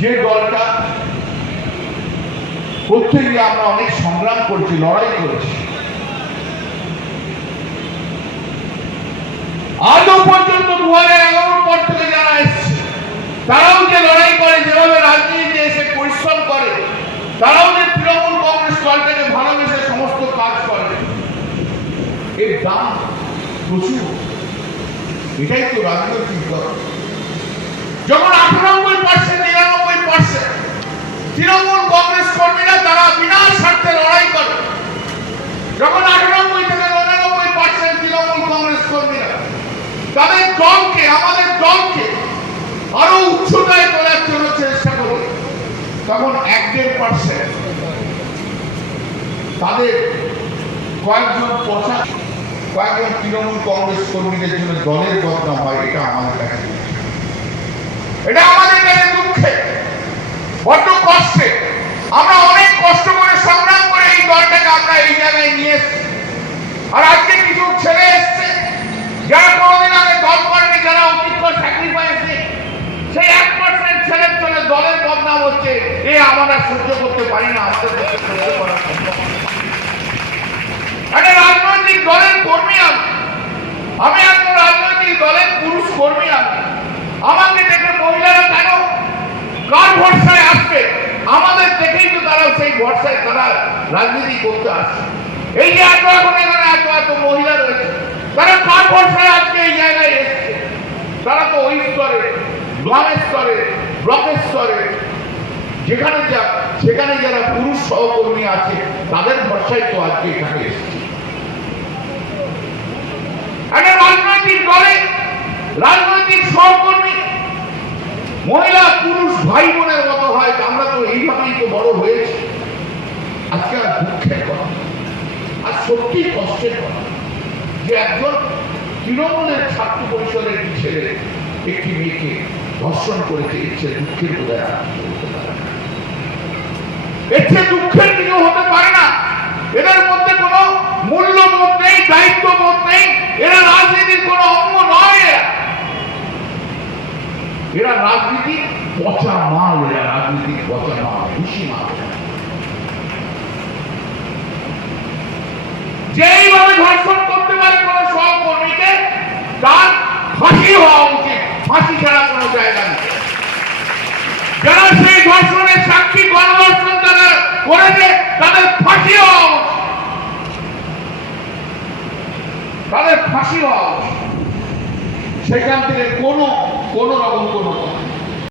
যে দলটা করতে গিয়ে আমরা অনেক সংগ্রাম করেছি, লড়াই করেছি, আজও পর্যন্ত 2011 পর থেকে যারা এসছে তারাও যে লড়াই করে, যেভাবে রাজনীতিতে এসে পরিশ্রম করে, তারাও যে তৃণমূল কংগ্রেস দলটাকে ভালোবেসে সমস্ত কাজ করে, এর দাম প্রচুর। এটাই তো রাজনৈতিক দল। যখন 98% 99% তৃণমূল কংগ্রেস কর্মীরা তারা বিনা স্বার্থে লড়াই করে, যখন 98 থেকে 99% তৃণমূল কংগ্রেস কর্মীরা তাদের দলকে, আমাদের দলকে আরো উচ্চতায় তোলার জন্য চেষ্টা করে, তখন 1-1.5% তাদের কয়েকজন তৃণমূল কংগ্রেস কর্মীদের জন্য দলের বদনাম হয়। এটা আমাদের কাছে, এটা আমাদের কাছে দুঃখে, বড্ড কষ্টে। আমরা অনেক কষ্ট করে সংগ্রাম করে এই দলটাকে আমরা এই জায়গায় নিয়ে এসেছি। আর আজকে কিছু ছেলে এসছে যারা কোনোদিন আগে দল করেনি, যারা অতিরিক্ত স্যাক্রিফাইস নেই, সেই 1% ছেলের জন্য দলের বদনাম হচ্ছে। আমরা সহ্য করতে পারি না, আমাদের পক্ষে সহ্য করা সম্ভব না। একটা রাজনৈতিক দলের কর্মী আমি একজন রাজনৈতিক দলের পুরুষ কর্মী। আমাকে দেখে মহিলারা কেন, কার ভরসায় আসবে? আমাদের দেখেই তো তারা সেই ভরসায় তারা রাজনীতি করতে আসছে। এই যে এখন এখানে এত মহিলা রয়েছে, তারা কার ভরসায় আজকে এই জায়গায় এসছে? তারা তো ওই স্তরে, গ্রামের স্তরে, ব্লকের স্তরে, সেখানে যারা পুরুষ সহকর্মী আছে তাদের ভরসায় তো আজকে এখানে এসছে। একটা রাজনৈতিক দলে রাজনৈতিক সহকর্মী মহিলা পুরুষ ভাই বোনের মতো হয়। আমরা তো এইভাবেই তো বড় হয়েছি। আজকে আর দুঃখের কথা, আর সত্যি কষ্টের কথা যে একজন তৃণমূলের ছাত্র পরিষদের ছেলে একটি মেয়েকে ধর্ষণ করেছে। ইচ্ছে দুঃখের বোধহয় এর দুঃখের কিছু হতে পারে না। এদের মধ্যে কোনো মূল্যবোধ নেই, দায়িত্ববোধ নেই। এরা রাজনীতির কোনো অঙ্গ নয়। এরা রাজনীতি পচা মাল, এরা রাজনীতির পচা মাল, খুশি মাল। যেইভাবে ধর্ষণ করতে পারে কোন সহকর্মীকে, তার ফাঁসি হওয়া উচিত। ফাঁসি ছাড়া কোনো জায়গা নেই। যারা সেই ধর্ষণের সাক্ষী, গণধর্ষণ যারা করেছে, তাদের ফাঁসি হওয়া উচিত। তাদের ফাঁসি হওয়া উচিত। সেখান থেকে কোনো রকম কোনো